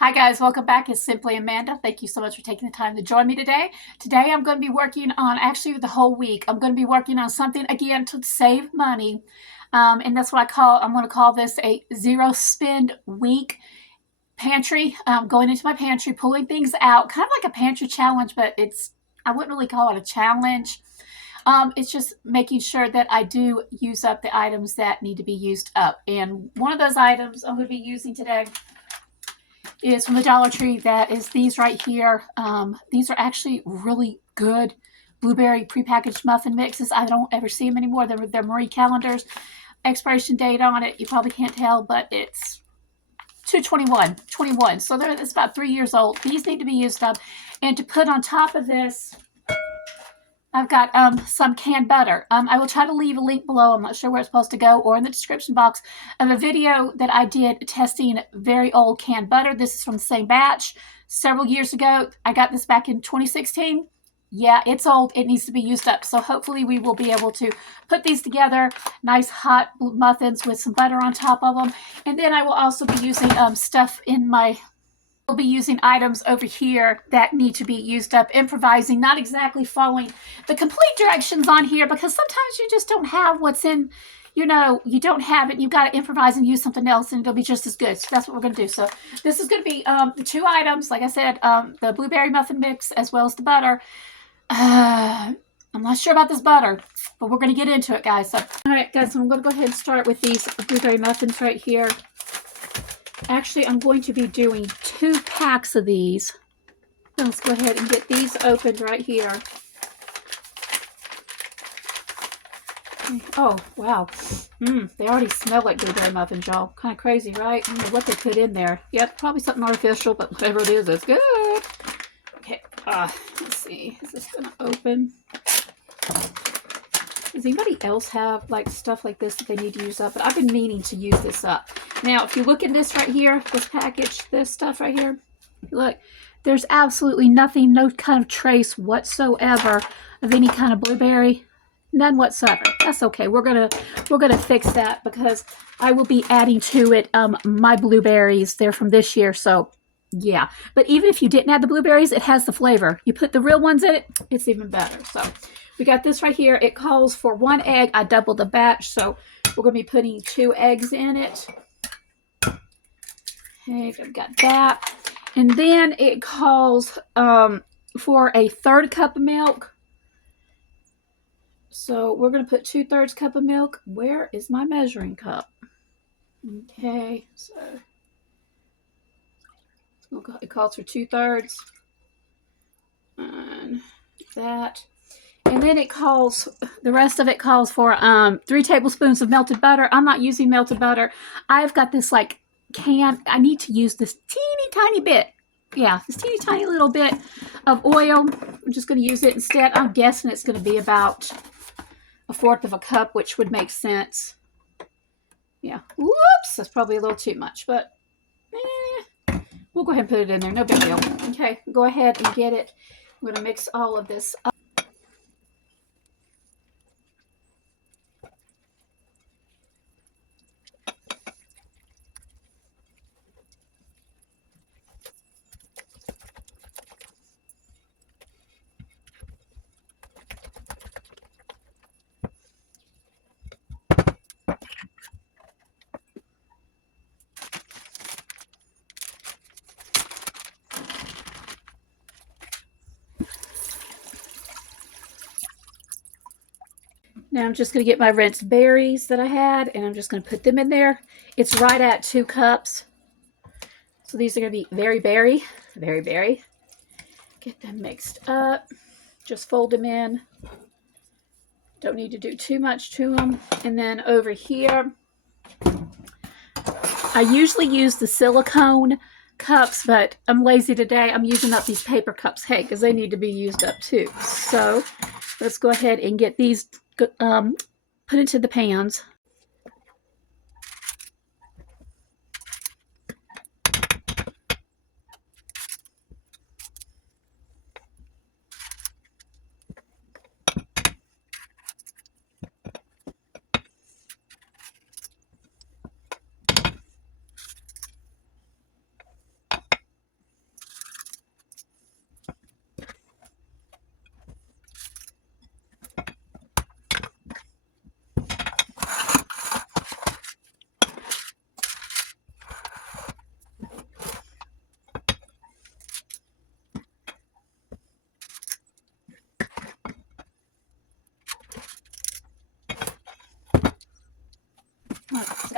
Hi guys, welcome back. It's Simply Amanda. Thank you so much for taking the time to join me today. Today I'm going to be working on, actually the whole week, I'm going to be working on something again to save money. And that's what I'm going to call this a zero spend week pantry. Going into my pantry, pulling things out, kind of like a pantry challenge, but I wouldn't really call it a challenge. It's just making sure that I do use up the items that need to be used up. And one of those items I'm going to be using today is from the Dollar Tree. That is these right here. These are actually really good blueberry prepackaged muffin mixes. I don't ever see them anymore. They're Marie Callender's. Expiration date on it, you probably can't tell, but it's 2/21/21. So it's about 3 years old. These need to be used up. And to put on top of this, I've got some canned butter. I will try to leave a link below. I'm not sure where it's supposed to go, or in the description box of a video that I did testing very old canned butter. This is from the same batch several years ago. I got this back in 2016. Yeah, it's old. It needs to be used up. So hopefully we will be able to put these together. Nice hot muffins with some butter on top of them. And then I will also be using stuff in my We'll be using items over here that need to be used up, improvising, not exactly following the complete directions on here, because sometimes you just don't have what's in, you don't have it. You've got to improvise and use something else, and it'll be just as good. So that's what we're going to do. So this is going to be the two items, like I said, the blueberry muffin mix as well as the butter. I'm not sure about this butter, but we're going to get into it, guys. So, all right, guys, so I'm going to go ahead and start with these blueberry muffins right here. Actually, I'm going to be doing 2 packs of these. Let's go ahead and get these opened right here. Oh, wow. They already smell like blueberry muffins, y'all. Kind of crazy, right? I don't know what they put in there. Yep, probably something artificial, but whatever it is, it's good. Okay, let's see. Is this going to open? Does anybody else have like stuff like this that they need to use up? But I've been meaning to use this up. Now, if you look in this right here, this package, this stuff right here, look, there's absolutely nothing, no kind of trace whatsoever of any kind of blueberry. None whatsoever. That's okay. We're gonna fix that, because I will be adding to it my blueberries. They're from this year, so yeah. But even if you didn't add the blueberries, it has the flavor. You put the real ones in it, it's even better. So we got this right here. It calls for 1 egg. I doubled the batch, so we're going to be putting 2 eggs in it. Okay, I've got that. And then it calls for a 1/3 cup of milk. So we're going to put 2/3 cup of milk. Where is my measuring cup? Okay, so it calls for 2/3. And that. And then the rest of it calls for 3 tablespoons of melted butter. I'm not using melted butter. I've got this like can. I need to use this teeny tiny bit. Yeah, this teeny tiny little bit of oil. I'm just going to use it instead. I'm guessing it's going to be about 1/4 of a cup, which would make sense. Yeah. Whoops, that's probably a little too much, but we'll go ahead and put it in there. No big deal. Okay, go ahead and get it. I'm going to mix all of this up. Now I'm just going to get my rinsed berries that I had, and I'm just going to put them in there. It's right at 2 cups. So these are going to be very berry. Get them mixed up. Just fold them in. Don't need to do too much to them. And then over here, I usually use the silicone cups, but I'm lazy today. I'm using up these paper cups, hey, because they need to be used up too. So let's go ahead and get these put into the pans.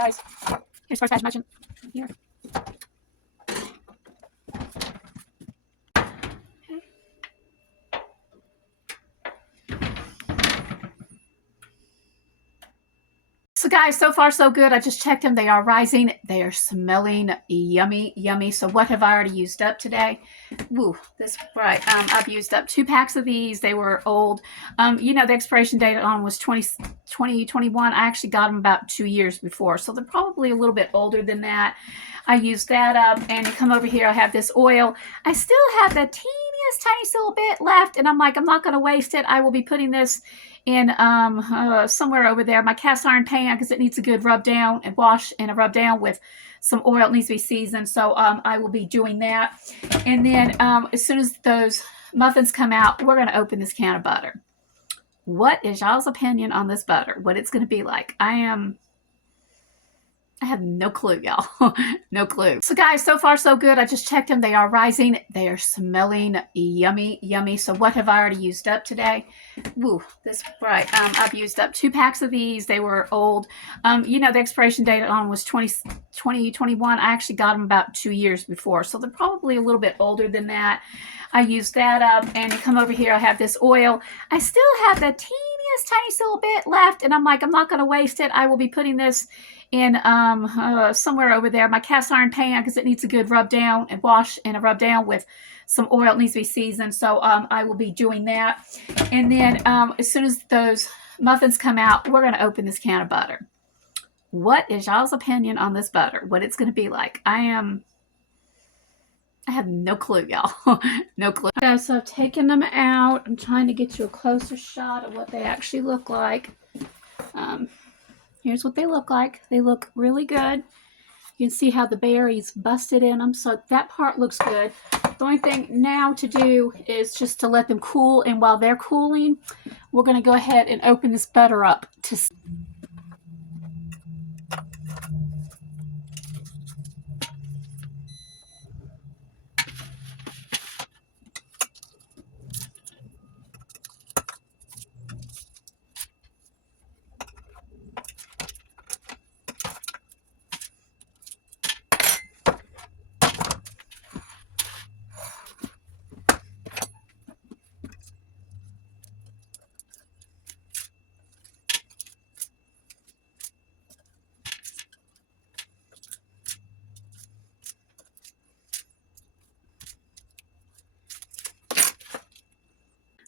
guys. Here's first batch motion. Here. So guys, so far so good. I just checked them. They are rising. They are smelling yummy, yummy. So what have I already used up today? Woo, this right. I've used up 2 packs of these. They were old. You know, the expiration date on was 2021. I actually got them about 2 years before. So they're probably a little bit older than that. I used that up, and you come over here, I have this oil. I still have the teeniest, tiniest little bit left, and I'm like, I'm not going to waste it. I will be putting this in somewhere over there, my cast iron pan, because it needs a good rub down and wash and a rub down with some oil. It needs to be seasoned, so I will be doing that. And then as soon as those muffins come out, we're going to open this can of butter. What is y'all's opinion on this butter? What it's going to be like? I have no clue, y'all. No clue. So guys, so far so good. I just checked them. They are rising. They are smelling yummy, yummy. So what have I already used up today? Woo, this right. I've used up 2 packs of these. They were old. You know, the expiration date on was 2021. I actually got them about 2 years before. So they're probably a little bit older than that. I used that up, and you come over here, I have this oil. I still have the teeniest, tiniest little bit left, and I'm like, I'm not going to waste it. I will be putting this in somewhere over there, my cast iron pan, because it needs a good rub down and wash and a rub down with some oil. It needs to be seasoned, so I will be doing that. And then as soon as those muffins come out, we're going to open this can of butter. What is y'all's opinion on this butter? What it's going to be like? I have no clue, y'all. No clue. Okay, so I've taken them out. I'm trying to get you a closer shot of what they actually look like. Here's what they look like. They look really good. You can see how the berries busted in them, so that part looks good. The only thing now to do is just to let them cool, and while they're cooling, we're going to go ahead and open this butter up to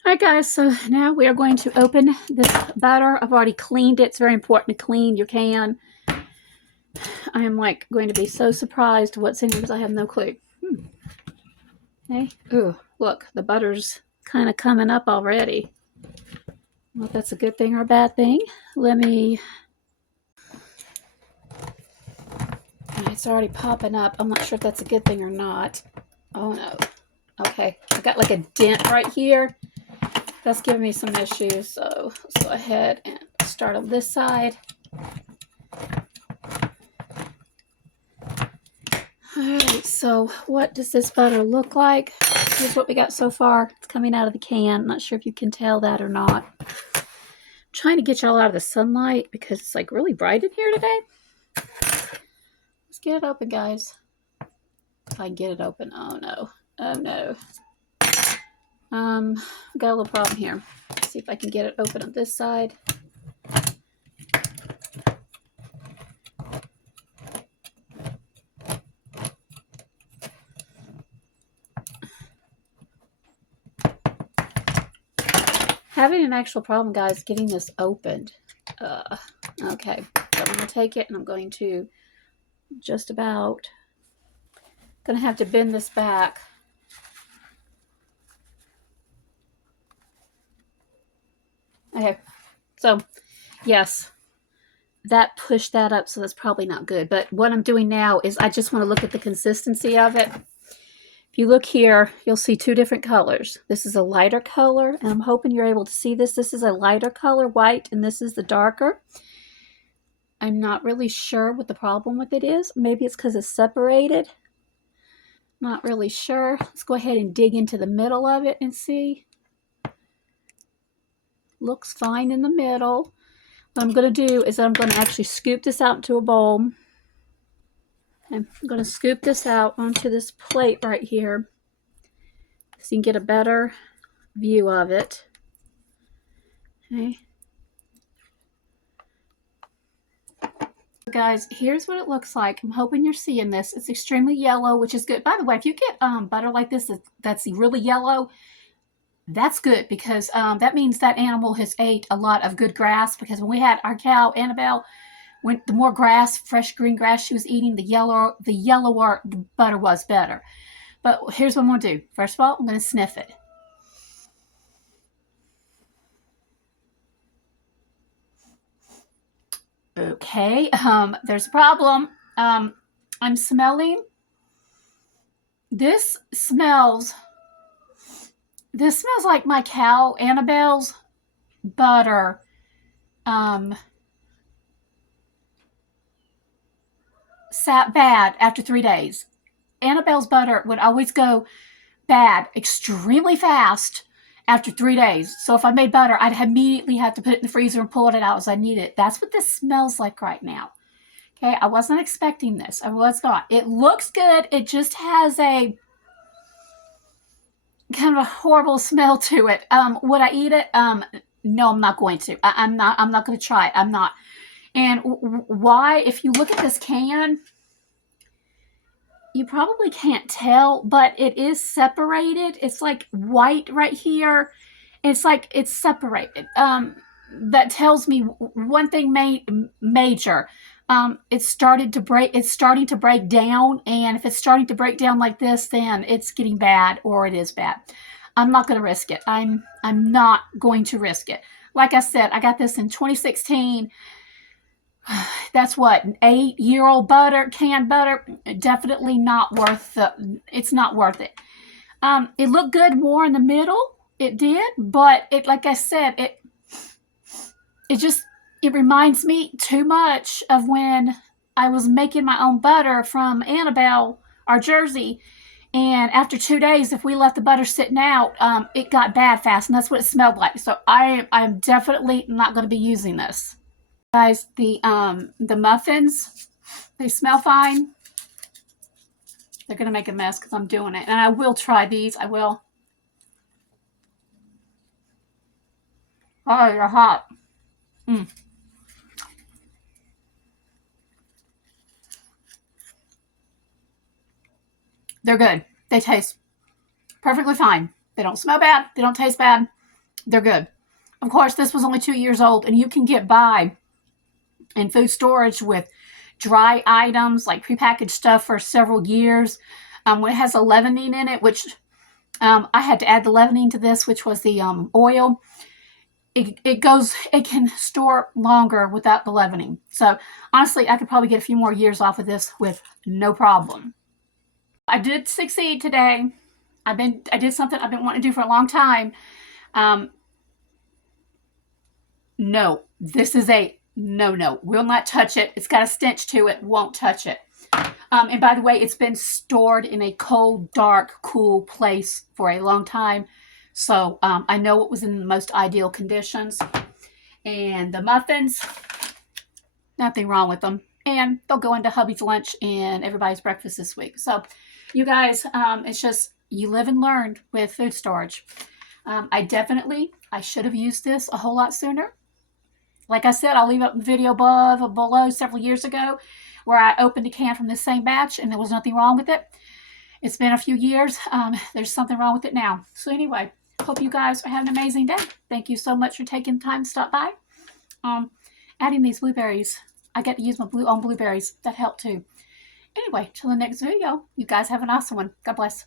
Alright guys, so now we are going to open this butter. I've already cleaned it. It's very important to clean your can. I am like going to be so surprised what's in here because I have no clue. Okay. Ooh, look, the butter's kind of coming up already. Well, if that's a good thing or a bad thing. It's already popping up. I'm not sure if that's a good thing or not. Oh no. Okay, I got like a dent right here. That's giving me some issues, so let's go ahead and start on this side. Alright, so what does this butter look like? Here's what we got so far. It's coming out of the can. I'm not sure if you can tell that or not. I'm trying to get y'all out of the sunlight because it's like really bright in here today. Let's get it open, guys. If I can get it open. Oh no. Oh no. Got a little problem here. Let's see if I can get it open on this side. Having an actual problem, guys, getting this opened. Okay, so I'm going to take it and I'm going to just about, going to have to bend this back. Okay, so yes, that pushed that up, so that's probably not good. But what I'm doing now is I just want to look at the consistency of it. If you look here, you'll see 2 different colors. This is a lighter color, and I'm hoping you're able to see this. This is a lighter color, white, and this is the darker. I'm not really sure what the problem with it is. Maybe it's because it's separated. Not really sure. Let's go ahead and dig into the middle of it and see. Looks fine in the middle. What I'm going to do is I'm going to actually scoop this out into a bowl. I'm going to scoop this out onto this plate right here so you can get a better view of it. Okay. Guys, here's what it looks like. I'm hoping you're seeing this. It's extremely yellow, which is good. By the way, if you get butter like this that's really yellow, that's good, because that means that animal has ate a lot of good grass. Because when we had our cow Annabelle, the more grass, fresh green grass she was eating, the yellower the butter was better. But here's what I'm going to do. First of all, I'm going to sniff it. Okay, there's a problem. I'm smelling. This smells like my cow Annabelle's butter. Sat bad after 3 days. Annabelle's butter would always go bad extremely fast after 3 days. So if I made butter, I'd immediately have to put it in the freezer and pull it out as I need it. That's what this smells like right now. Okay, I wasn't expecting this. I was not. It looks good. It just has a kind of a horrible smell to it. Would I eat it? No, I'm not going to. I'm not going to try it. I'm not. And why? If you look at this can, you probably can't tell, but it is separated. It's like white right here. It's like it's separated. That tells me one thing major. It's starting to break down, and if it's starting to break down like this, then it's getting bad, or it is bad. I'm not going to risk it. I'm not going to risk it. Like I said, I got this in 2016. That's what, an 8-year-old butter, canned butter. Definitely not worth it's not worth it. It looked good more in the middle. It did, but like I said, it reminds me too much of when I was making my own butter from Annabelle, our Jersey. And after 2 days, if we left the butter sitting out, it got bad fast, and that's what it smelled like. So I'm definitely not going to be using this. Guys, the muffins, they smell fine. They're going to make a mess because I'm doing it. And I will try these. I will. Oh, they're hot. They're good. They taste perfectly fine. They don't smell bad. They don't taste bad. They're good. Of course, this was only 2 years old, and you can get by in food storage with dry items, like prepackaged stuff, for several years. When it has a leavening in it, which I had to add the leavening to this, which was the oil. It can store longer without the leavening. So honestly, I could probably get a few more years off of this with no problem. I did succeed today. I did something I've been wanting to do for a long time. No, this is a no. Will not touch it. It's got a stench to it. Won't touch it. And by the way, it's been stored in a cold, dark, cool place for a long time. So I know it was in the most ideal conditions. And the muffins, nothing wrong with them. And they'll go into hubby's lunch and everybody's breakfast this week. So you guys, it's just, you live and learn with food storage. I should have used this a whole lot sooner. Like I said, I'll leave up the video below several years ago where I opened a can from the same batch and there was nothing wrong with it. It's been a few years. There's something wrong with it now. So anyway, hope you guys are having an amazing day. Thank you so much for taking the time to stop by. Adding these blueberries. I get to use my own blueberries. That helped too. Anyway, till the next video, you guys have an awesome one. God bless.